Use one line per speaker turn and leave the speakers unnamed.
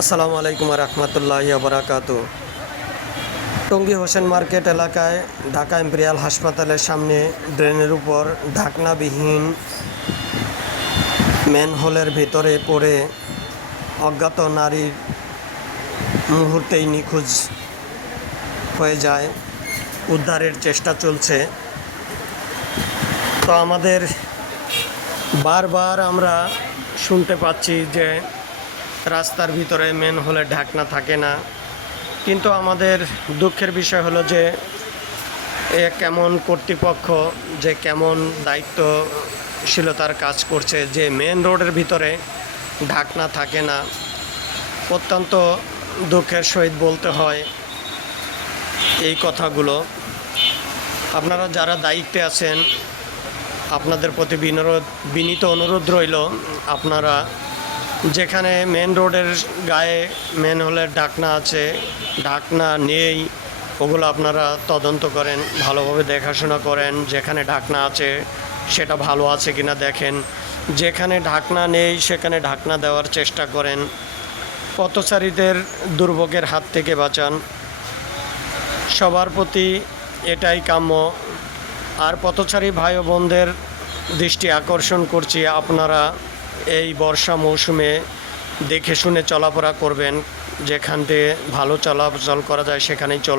আসসালামু আলাইকুম রহমতুল্লাহ বারাকাতু টঙ্গী হোসেন মার্কেট এলাকায় ঢাকা ইম্পেরিয়াল হাসপাতালের সামনে ড্রেনের উপর ঢাকনাবিহীন ম্যানহোলের ভেতরে পড়ে অজ্ঞাত নারীর মুহূর্তেই নিখোঁজ হয়ে যায়। উদ্ধারের চেষ্টা চলছে। তো আমাদের বারবার আমরা শুনতে পাচ্ছি যে রাস্তার ভিতরে মেন হলে ঢাকনা থাকে না। কিন্তু আমাদের দুঃখের বিষয় হলো যে, এ কেমন কর্তৃপক্ষ, যে কেমন দায়িত্বশীলতার কাজ করছে, যে মেন রোডের ভিতরে ঢাকনা থাকে না। অত্যন্ত দুঃখের সহিত বলতে হয় এই কথাগুলো। আপনারা যারা দায়িত্বে আছেন, আপনাদের প্রতি বিনোরোধ, বিনীত অনুরোধ রইল, আপনারা যেখানে মেন রোডের গায়ে মেন হলের ডাকনা আছে, ডাকনা নেই, ওগুলো আপনারা তদন্ত করেন, ভালোভাবে দেখাশোনা করেন, যেখানে ঢাকনা আছে সেটা ভালো আছে কিনা দেখেন। যেখানে ঢাকনা নেই সেখানে ঢাকনা দেওয়ার চেষ্টা করেন। পথচারীদের দুর্ভোগের হাত থেকে বাঁচান। সবার প্রতি এটাই কাম্য। আর পথচারী ভাই বোনদের দৃষ্টি আকর্ষণ করছি আপনারা। এই বর্ষা মৌসুমে দেখে শুনে চলাফেরা করবেন। যেখান থেকে ভালো চলাচল করা যায়, সেখানেই চল